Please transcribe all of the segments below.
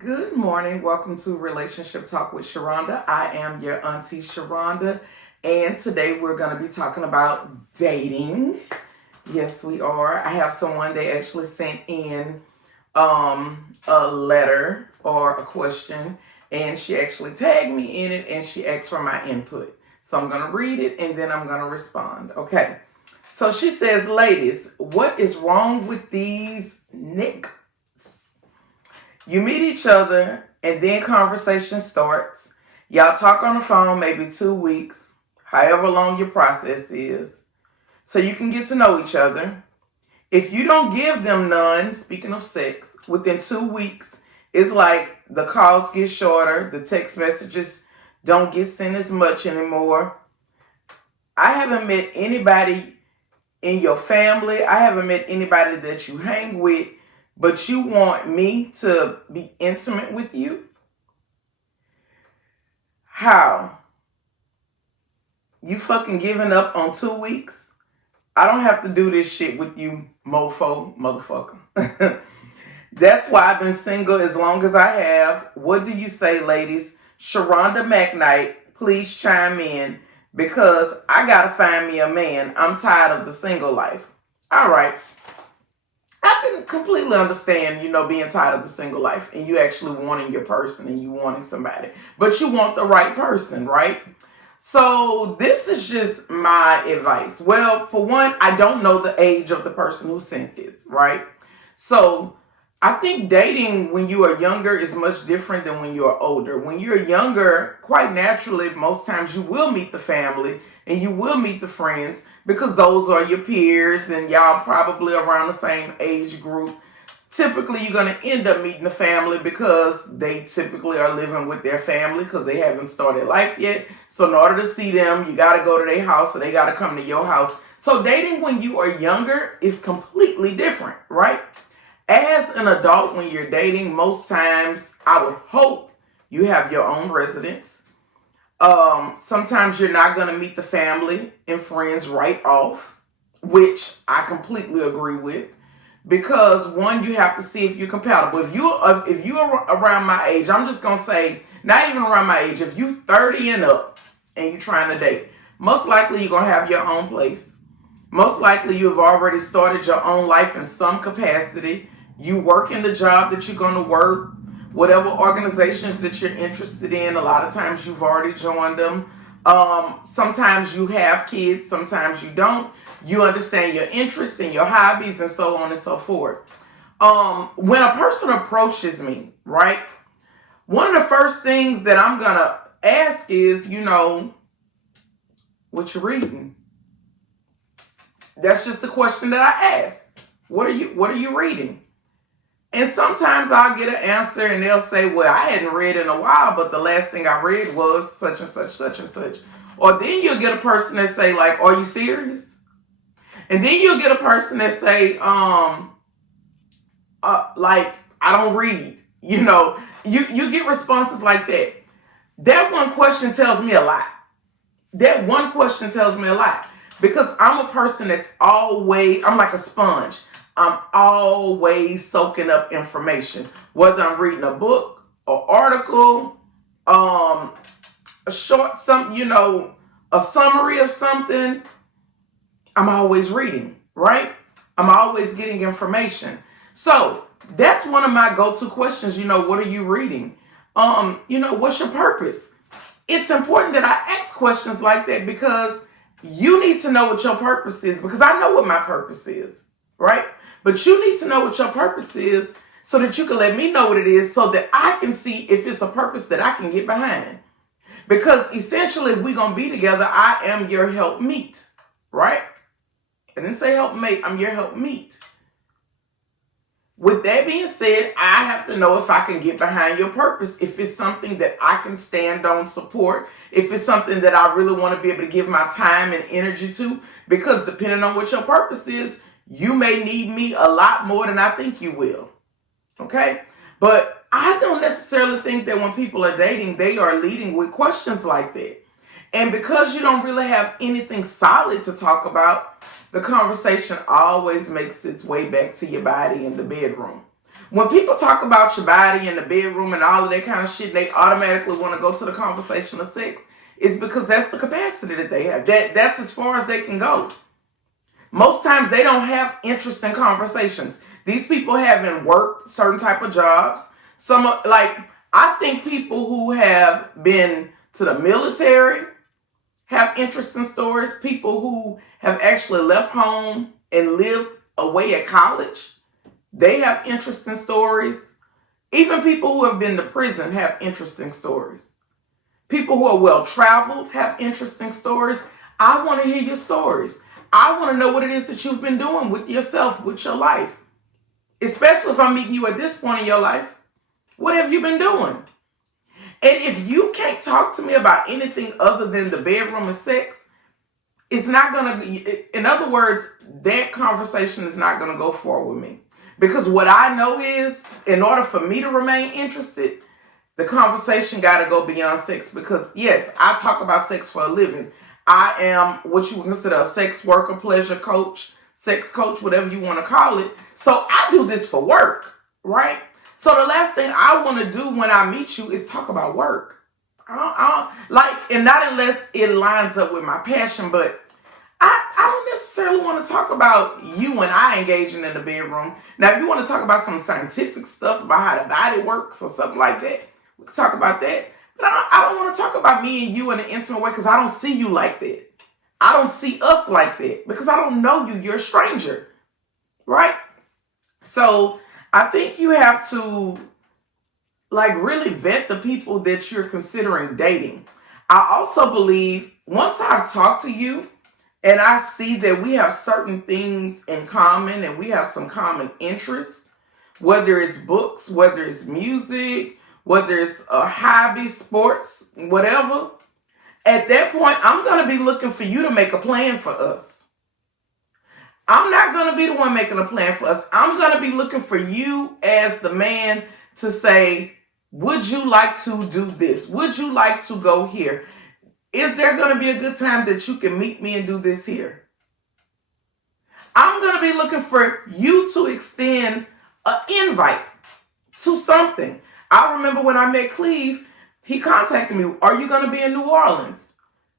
Good morning. Welcome to Relationship Talk with Sharonda. I am your auntie Sharonda, and today we're going to be talking about dating. Yes, we are. I have someone that actually sent in a letter or a question, and she actually tagged me in it, and she asked for my input. So I'm going to read it, and then I'm going to respond. Okay. So she says, ladies, what is wrong with these niggas? You meet each other and then conversation starts. Y'all talk on the phone maybe 2 weeks, however long your process is, so you can get to know each other. If you don't give them none, speaking of sex, within 2 weeks, it's like the calls get shorter, the text messages don't get sent as much anymore. I haven't met anybody in your family, I haven't met anybody that you hang with, but you want me to be intimate with you? How? You fucking giving up on 2 weeks? I don't have to do this shit with you, mofo, motherfucker. That's why I've been single as long as I have. What do you say, ladies? Sharonda McKnight, please chime in, because I gotta find me a man. I'm tired of the single life. All right. I can completely understand, being tired of the single life and you actually wanting your person and you wanting somebody. But you want the right person, right? So this is just my advice. Well, for one, I don't know the age of the person who sent this, right? So I think dating when you are younger is much different than when you are older. When you're younger, quite naturally, most times you will meet the family and you will meet the friends because those are your peers and y'all probably around the same age group. Typically, you're going to end up meeting the family because they typically are living with their family because they haven't started life yet. So in order to see them, you got to go to their house or they got to come to your house. So dating when you are younger is completely different, right? As an adult, when you're dating, most times I would hope you have your own residence. Sometimes you're not going to meet the family and friends right off, which I completely agree with. Because one, you have to see if you're compatible. If you're around my age, I'm just gonna say, not even around my age. If you 30 and up and you're trying to date, most likely you're gonna have your own place. Most likely you have already started your own life in some capacity. You work in the job that you're gonna work, whatever organizations that you're interested in. A lot of times you've already joined them. Sometimes you have kids, sometimes you don't. You understand your interests and your hobbies and so on and so forth. When a person approaches me, right, one of the first things that I'm going to ask is, what you reading? That's just the question that I ask. What are you reading? And sometimes I'll get an answer and they'll say, well, I hadn't read in a while, but the last thing I read was such and such, such and such. Or then you'll get a person that say, like, are you serious? And then you'll get a person that say, like, I don't read. You get responses like that. That one question tells me a lot. Because I'm a person that's I'm like a sponge. I'm always soaking up information. Whether I'm reading a book, an article, a summary of something, I'm always reading, right? I'm always getting information. So that's one of my go-to questions. What are you reading? What's your purpose? It's important that I ask questions like that because you need to know what your purpose is, because I know what my purpose is, right? But you need to know what your purpose is so that you can let me know what it is so that I can see if it's a purpose that I can get behind. Because essentially, if we're going to be together, I am your helpmeet, right? I didn't say helpmate, I'm your helpmeet. With that being said, I have to know if I can get behind your purpose, if it's something that I can stand on, support, if it's something that I really want to be able to give my time and energy to, because depending on what your purpose is, you may need me a lot more than I think you will. Okay? But I don't necessarily think that when people are dating, they are leading with questions like that. And because you don't really have anything solid to talk about, the conversation always makes its way back to your body in the bedroom. When people talk about your body and the bedroom and all of that kind of shit, they automatically want to go to the conversation of sex. It's because that's the capacity that they have. That's as far as they can go. Most times they don't have interesting conversations. These people haven't worked certain type of jobs. I think people who have been to the military have interesting stories. People who have actually left home and lived away at college, they have interesting stories. Even people who have been to prison have interesting stories. People who are well-traveled have interesting stories. I want to hear your stories. I want to know what it is that you've been doing with yourself, with your life. Especially if I'm meeting you at this point in your life. What have you been doing? And if you can't talk to me about anything other than the bedroom and sex, it's not going to, in other words, that conversation is not going to go forward with me. Because what I know is, in order for me to remain interested, the conversation got to go beyond sex. Because yes, I talk about sex for a living. I am what you would consider a sex worker, pleasure coach, sex coach, whatever you want to call it. So I do this for work, right? So the last thing I want to do when I meet you is talk about work. And not unless it lines up with my passion, but I don't necessarily want to talk about you and I engaging in the bedroom. Now, if you want to talk about some scientific stuff about how the body works or something like that, we can talk about that. But I don't want to talk about me and you in an intimate way because I don't see you like that. I don't see us like that because I don't know you. You're a stranger, right? So I think you have to really vet the people that you're considering dating. I also believe once I've talked to you and I see that we have certain things in common and we have some common interests, whether it's books, whether it's music, whether it's a hobby, sports, whatever, at that point, I'm going to be looking for you to make a plan for us. I'm not going to be the one making a plan for us. I'm going to be looking for you as the man to say, would you like to do this? Would you like to go here? Is there going to be a good time that you can meet me and do this here? I'm going to be looking for you to extend an invite to something. I remember when I met Cleve, he contacted me. Are you going to be in New Orleans?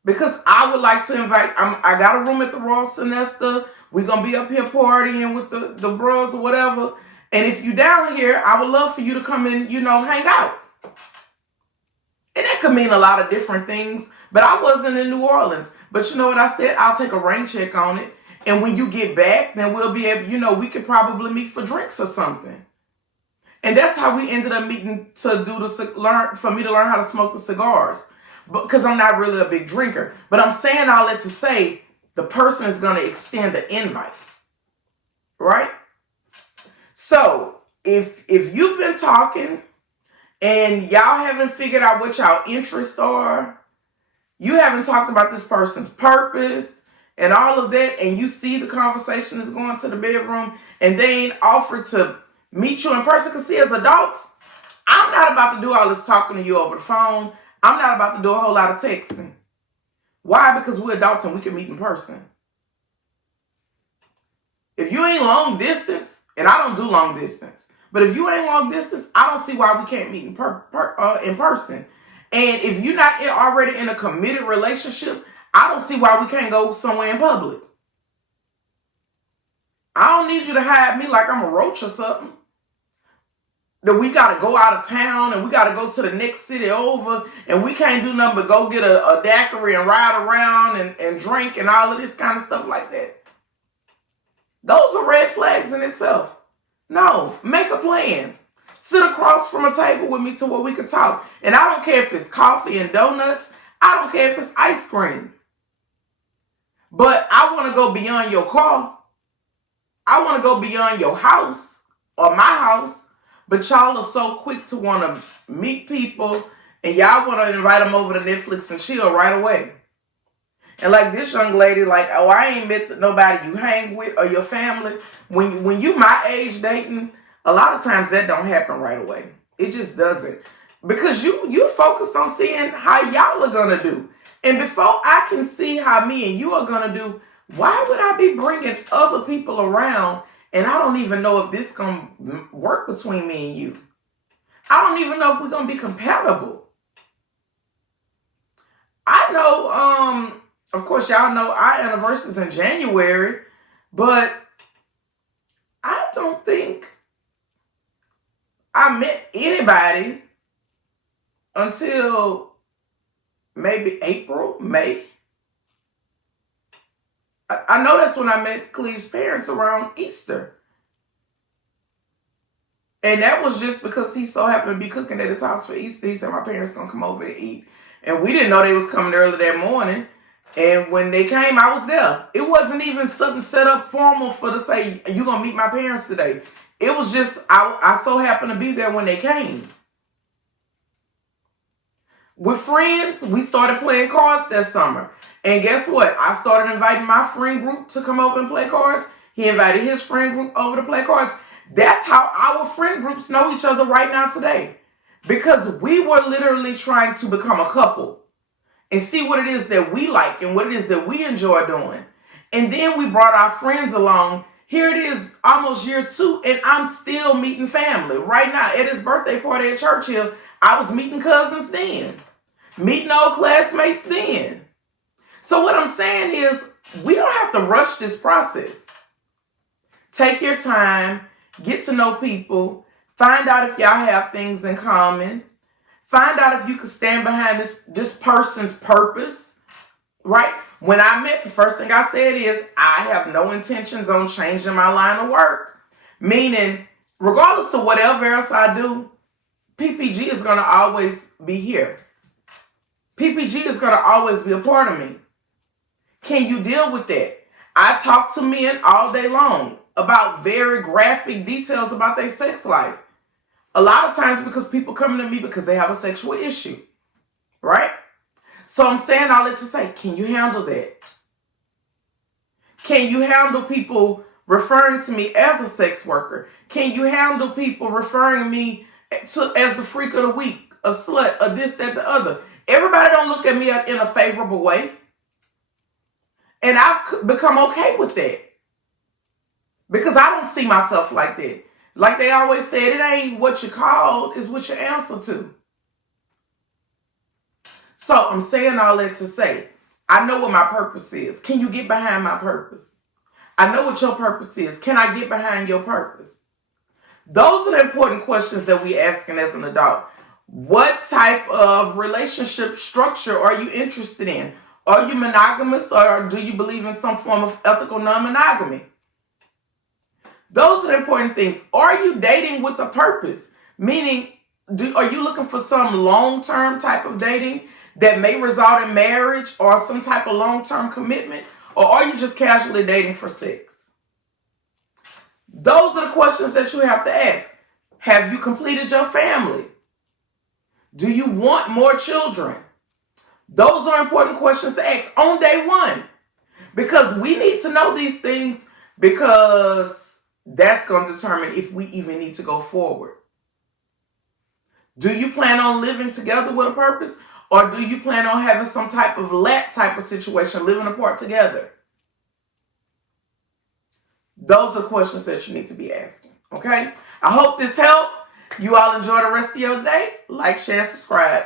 Because I would like to invite, I got a room at the Royal Sonesta. We're going to be up here partying with the bros or whatever. And if you down here, I would love for you to come in, hang out. And that could mean a lot of different things. But I wasn't in New Orleans. But you know what I said? I'll take a rain check on it. And when you get back, then we'll be able, we could probably meet for drinks or something. And that's how we ended up meeting for me to learn how to smoke the cigars. Because I'm not really a big drinker. But I'm saying all that to say the person is going to extend the invite. Right? So if you've been talking and y'all haven't figured out what y'all interests are, you haven't talked about this person's purpose and all of that, and you see the conversation is going to the bedroom and they ain't offered to meet you in person. Because see, as adults, I'm not about to do all this talking to you over the phone. I'm not about to do a whole lot of texting. Why? Because we're adults and we can meet in person. If you ain't long distance, and I don't do long distance, but if you ain't long distance, I don't see why we can't meet in person. And if you're not already in a committed relationship, I don't see why we can't go somewhere in public. I don't need you to hide me like I'm a roach or something. That we got to go out of town and we got to go to the next city over and we can't do nothing but go get a daiquiri and ride around and drink and all of this kind of stuff like that. Those are red flags in itself. No, make a plan. Sit across from a table with me to where we can talk. And I don't care if it's coffee and donuts. I don't care if it's ice cream. But I want to go beyond your car. I want to go beyond your house or my house. But y'all are so quick to want to meet people and y'all want to invite them over to Netflix and chill right away. And like this young lady, I ain't met nobody you hang with or your family. When you my age dating, a lot of times that don't happen right away. It just doesn't. Because you're focused on seeing how y'all are going to do. And before I can see how me and you are going to do, why would I be bringing other people around And I don't even know if this going to work between me and you. I don't even know if we're going to be compatible. I know, of course, y'all know our anniversary is in January, but I don't think I met anybody until maybe April, May. I know that's when I met Cleve's parents around Easter. And that was just because he so happened to be cooking at his house for Easter. He said, my parents going to come over and eat. And we didn't know they was coming early that morning. And when they came, I was there. It wasn't even something set up formal for to say, you're going to meet my parents today. It was just, I so happened to be there when they came. With friends, we started playing cards that summer. And guess what? I started inviting my friend group to come over and play cards. He invited his friend group over to play cards. That's how our friend groups know each other right now today. Because we were literally trying to become a couple and see what it is that we like and what it is that we enjoy doing. And then we brought our friends along. Here it is, almost year 2, and I'm still meeting family. Right now, at his birthday party at Churchill, I was meeting cousins then, meeting old classmates then. So what I'm saying is, we don't have to rush this process. Take your time, get to know people, find out if y'all have things in common, find out if you can stand behind this person's purpose, right? When I met, the first thing I said is, I have no intentions on changing my line of work. Meaning, regardless to whatever else I do, PPG is going to always be here. PPG is going to always be a part of me. Can you deal with that? I talk to men all day long about very graphic details about their sex life. A lot of times because people come to me because they have a sexual issue, right? So I'm saying all that to say, can you handle that? Can you handle people referring to me as a sex worker? Can you handle people referring me to as the freak of the week, a slut, a this, that, the other? Everybody don't look at me in a favorable way. And I've become okay with that. Because I don't see myself like that. Like they always said, it ain't what you're called, it's what you answer to. So I'm saying all that to say, I know what my purpose is. Can you get behind my purpose? I know what your purpose is. Can I get behind your purpose? Those are the important questions that we're asking as an adult. What type of relationship structure are you interested in? Are you monogamous, or do you believe in some form of ethical non-monogamy? Those are the important things. Are you dating with a purpose? Meaning, are you looking for some long-term type of dating that may result in marriage or some type of long-term commitment? Or are you just casually dating for sex? Those are the questions that you have to ask. Have you completed your family? Do you want more children? Those are important questions to ask on day one. Because we need to know these things, because that's going to determine if we even need to go forward. Do you plan on living together with a purpose? Or do you plan on having some type of let type of situation, living apart together? Those are questions that you need to be asking. Okay? I hope this helped. You all enjoy the rest of your day. Like, share, subscribe.